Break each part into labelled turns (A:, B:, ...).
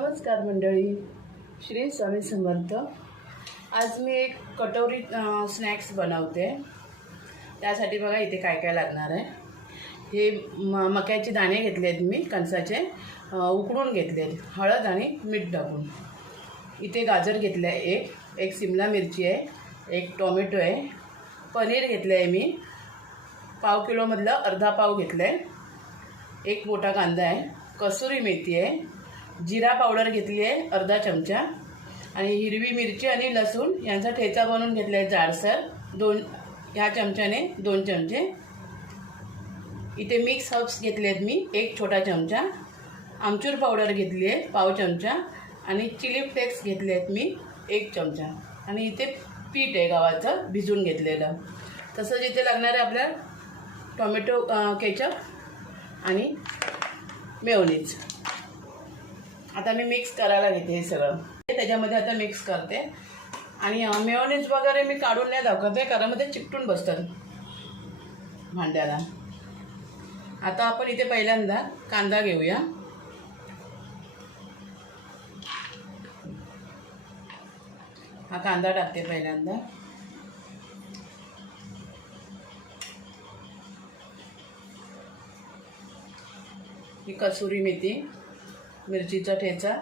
A: नमस्कार मंडळी. श्री स्वामी समर्थ. आज मी एक कटोरी स्नॅक्स बनवते. त्यासाठी बघा इथे काय काय लागणार आहे. हे म मक्याचे दाणे घेतले आहेत मी कणसाचे. उकडून घेतले आहेत हळद आणि मीठ टाकून. इथे गाजर घेतलं आहे एक एक सिमला मिरची आहे एक टोमॅटो आहे. पनीर घेतलं आहे मी. पाव किलोमधलं अर्धा पाव घेतलं आहे एक मोठा कांदा आहे. कसुरी मेथी आहे. जिरा पावडर घेतली आहे अर्धा चमचा. आणि हिरवी मिरची आणि लसूण यांचा ठेचा बनवून घेतला आहे जाडसर. दोन ह्या चमच्याने दोन चमचे. इथे मिक्स हर्ब्स घेतले आहेत मी एक छोटा चमचा. आमचूर पावडर घेतली आहे पाव चमचा. आणि चिली फ्लेक्स घेतले आहेत मी एक चमचा. आणि इथे पीठ आहे गव्हाचं भिजून घेतलेलं. तसंच इथे लागणार आहे आपल्या टोमॅटो केचप आणि मेयोनीज आता मी मिक्स करायला घेते हे सगळं. त्याच्यामध्ये आता मिक्स करते. आणि मेयोनीज वगैरे मी काढून नाही दाखवते कारण मग ते चिकटून बसतात भांड्याला. आता आपण इथे पहिल्यांदा कांदा घेऊया. हा कांदा टाकते पहिल्यांदा. ही कसुरी मेथी. मिरचीचा ठेचा.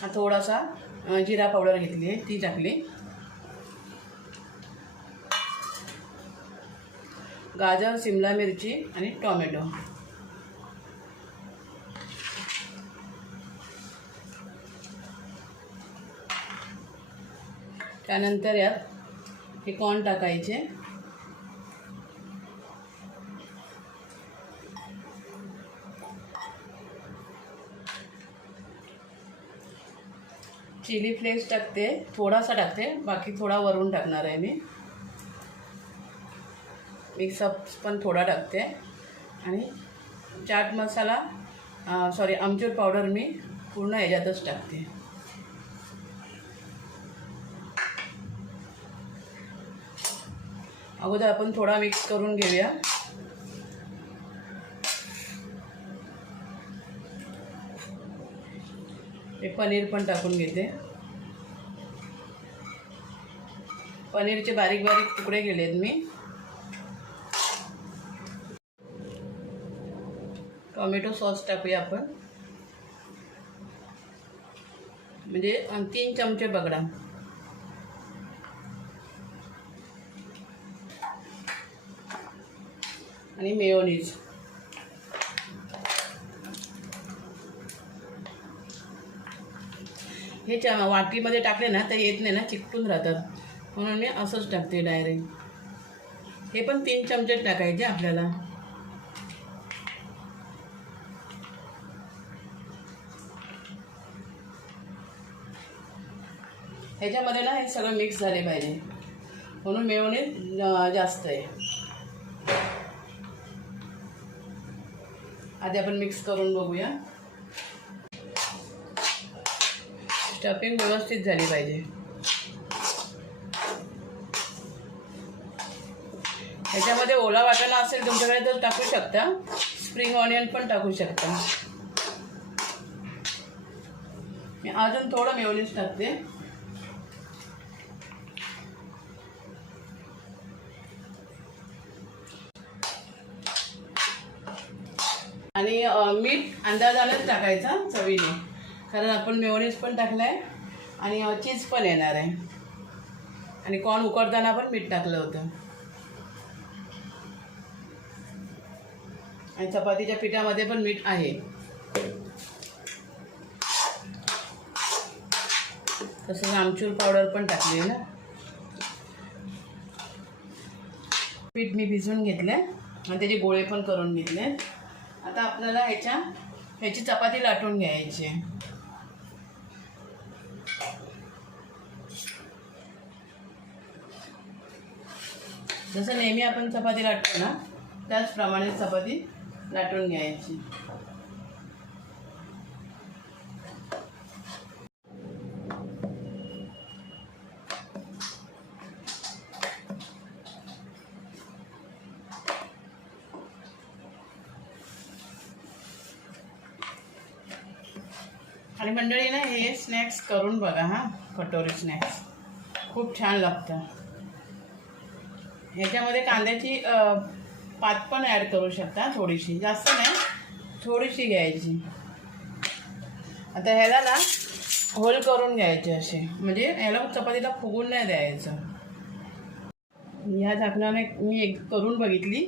A: हा थोडासा जिरा पावडर घेतली आहे ती टाकली. गाजर सिमला मिरची आणि टोमॅटो. त्यानंतर यात हे कॉर्न टाकायचे? चिली फ्लेक्स टाकते थोडासा टाकते बाकी थोडा वरून टाकणार आहे मी. मिक्सअप पण थोडा टाकते. आणि चाट मसाला सॉरी आमचूर पावडर मी पूर्ण ह्याच्यातच टाकते. अगोदर आपण थोडा मिक्स करून घेऊया. हे पनीर पण टाकून घेते. पनीरचे बारीक बारीक तुकडे केलेत मी. टोमॅटो सॉस टाकूया आपण. म्हणजे तीन चमचे बगडा आणि मेयोनीज. हे च्या वाटीमध्ये टाकले ना तर येत नाही ना चिकटून राहतात. म्हणून मी असंच टाकते डायरेक्ट हे पण तीन चमचे टाकायचे आपल्याला. ह्याच्यामध्ये ना हे सगळं मिक्स झाले पाहिजे. म्हणून मेयोने जास्त आहे. आधी आपण मिक्स करून बघूया. स्टफिंग व्यवस्थित झाली पाहिजे. ह्याच्यामध्ये ओला वाटाणा असेल तुमच्याकडे तर टाकू शकता. स्प्रिंग ऑनियन पण टाकू शकता. मी अजून थोडं मेवनीस टाकते. आणि मीठ अंदाजानंच टाकायचा चवीने. कारण आपण मेवणीज पण टाकलं आहे आणि चीज पण येणार आहे. आणि कॉर्न उकडताना पण मीठ टाकलं होतं. आणि चपातीच्या पिठामध्ये पण मीठ आहे. तसंच आमचूर पावडर पण टाकली ना. पीठ मी भिजवून घेतलं आणि त्याचे गोळे पण करून घेतले आता आपल्याला ह्याच्या ह्याची चपाती लाटून घ्यायची जसं नेहमी आपण चपाती लाटतो ना त्याचप्रमाणे चपाती लाटून घ्यायची. आणि मंडळी ना हे स्नॅक्स करून बघा हां कटोरी स्नॅक्स खूप छान लागतं. ह्याच्यामध्ये कांद्याची पात पण ॲड करू शकता थोडीशी. जास्त नाही. थोडीशी घ्यायची. आता ह्याला ना होल करून घ्यायचे असे. म्हणजे ह्याला चपातीला फुगून नाही द्यायचं. ह्या झाकणाने मी एक करून बघितली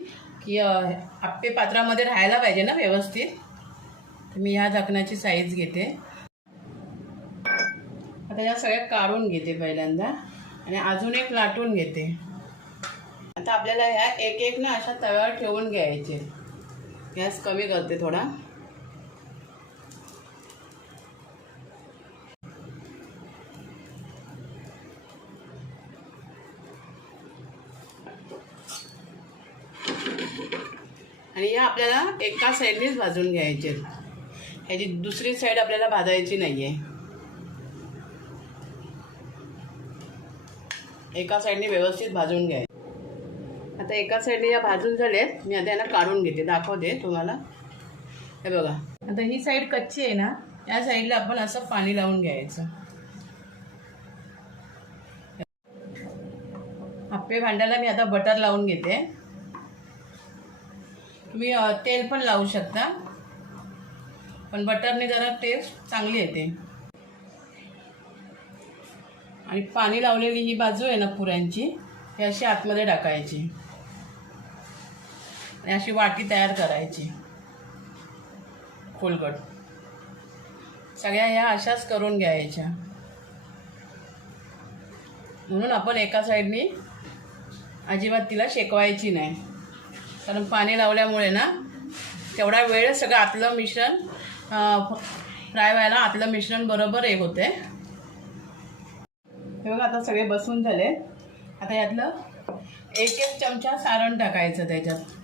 A: की आप्पे पात्रामध्ये राहायला पाहिजे ना व्यवस्थित. तर मी ह्या झाकणाची साईज घेते. आता या सगळ्या काढून घेते पहिल्यांदा. आणि अजून एक लाटून घेते. आता आपल्याला ह्या एक एक ना अशा तव्यावर ठेवून घ्यायचे. गॅस कमी करते थोडा. आणि या आपल्याला एका साईडनेच भाजून घ्यायचे. ह्याची दुसरी साईड आपल्याला भाजायची नाही आहे एका साईडने व्यवस्थित भाजून घ्यायचे. आता एका साईडने या भाजून झालेत मी आता यांना काढून घेते. दाखवते तुम्हाला. हे बघा. आता ही साईड कच्ची आहे ना या साईडला आपण असं पाणी लावून घ्यायचं. आप्पे भांड्याला मी आता बटर लावून घेते. तुम्ही तेल पण लावू शकता. पण बटरने जरा टेस्ट चांगली येते. आणि पाणी लावलेली ही बाजू आहे ना पुऱ्यांची ही अशी आतमध्ये टाकायची. आणि अशी वाटी तयार करायची. फुलगट सगळ्या ह्या अशाच करून घ्यायच्या. म्हणून आपण एका साईडनी अजिबात तिला शेकवायची नाही. कारण पाणी लावल्यामुळे ना तेवढा वेळ सगळं आतलं मिश्रण फ्राय व्हायला आतलं मिश्रण बरोबर एक होते. हे बघा आता सगळे बसून झाले. आता यातलं एक एक चमचा सारण टाकायचं त्याच्यात.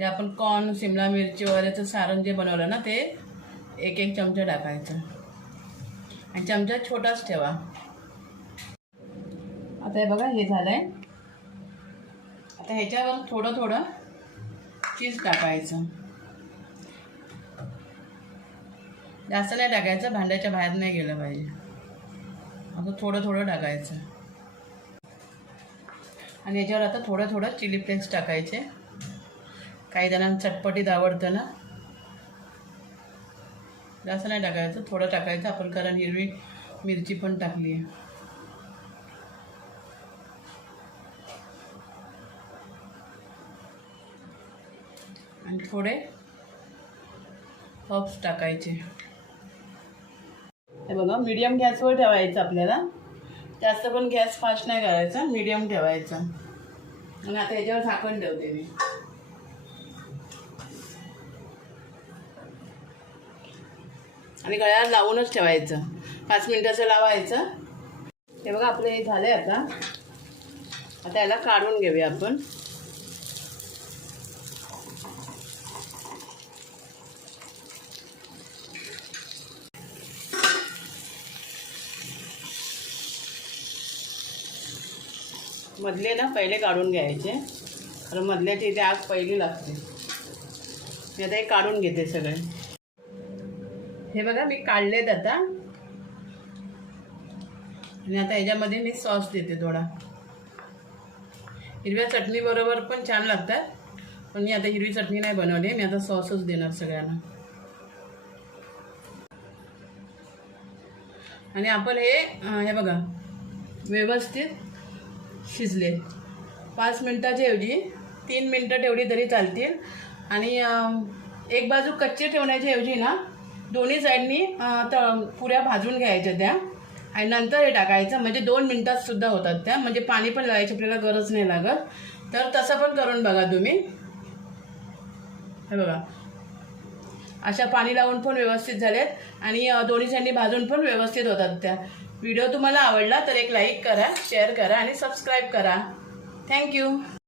A: जे आपण कॉर्न शिमला मिरची वगैरेचं सारण जे बनवलं ना ते एक एक चमचा टाकायचं. आणि चमचा छोटाच ठेवा. आता हे बघा हे झालं आहे आता ह्याच्यावर थोडं थोडं चीज टाकायचं. जास्त नाही टाकायचं भांड्याच्या बाहेर नाही गेलं पाहिजे. असं थोडं थोडं टाकायचं. आणि याच्यावर आता थोडं थोडं चिली फ्लेक्स टाकायचे. काही जणांना चटपटीत आवडतं ना? जास्त नाही टाकायचं थोडं टाकायचं. आपण कारण हिरवी मिरची पण टाकली आहे आणि थोडे हर्ब्स टाकायचे. हे बघा मीडियम गॅसवर ठेवायचं आपल्याला. जास्त पण गॅस फास्ट नाही करायचा मीडियम ठेवायचा. आणि आता याच्यावर झाकण ठेवते मी. आणि गळ्याला लावूनच ठेवायचं. पाच मिनिटाचं लावायचं. हे बघा आपलं हे झालं आता. आता याला काढून घेऊया आपण. मधले ना पहिले काढून घ्यायचे. कारण मधल्याची इथे आग पहिली लागते. मी आता हे काढून घेते सगळे. हे बघा मी काढलेत आता. आणि आता याच्यामध्ये मी सॉस देते थोडा. हिरव्या चटणीबरोबर पण छान लागतात. पण मी आता हिरवी चटणी नाही बनवली मी आता सॉसच देणार सगळ्यांना. आणि आपण हे हे बघा व्यवस्थित शिजले. पाच मिनटाच्या ऐवजी तीन मिनटं ठेवली तरी चालतील. आणि एक बाजू कच्चे ठेवण्याच्या ऐवजी ना दोन्ही साईडनी अं, पुऱ्या भाजून घ्यायच्या त्या. आणि नंतर हे टाकायचं म्हणजे दोन मिनटात सुद्धा होतात त्या. म्हणजे पाणी पण लावायची आपल्याला गरज नाही लागत. तर तसं पण करून बघा तुम्ही. हे बघा. अशा पाणी लावून पण व्यवस्थित झालेत. आणि दोन्ही साईडनी भाजून पण व्यवस्थित होतात त्या. व्हिडिओ तुम्हाला आवडला तर एक लाईक करा शेअर करा आणि सबस्क्राईब करा. थँक्यू.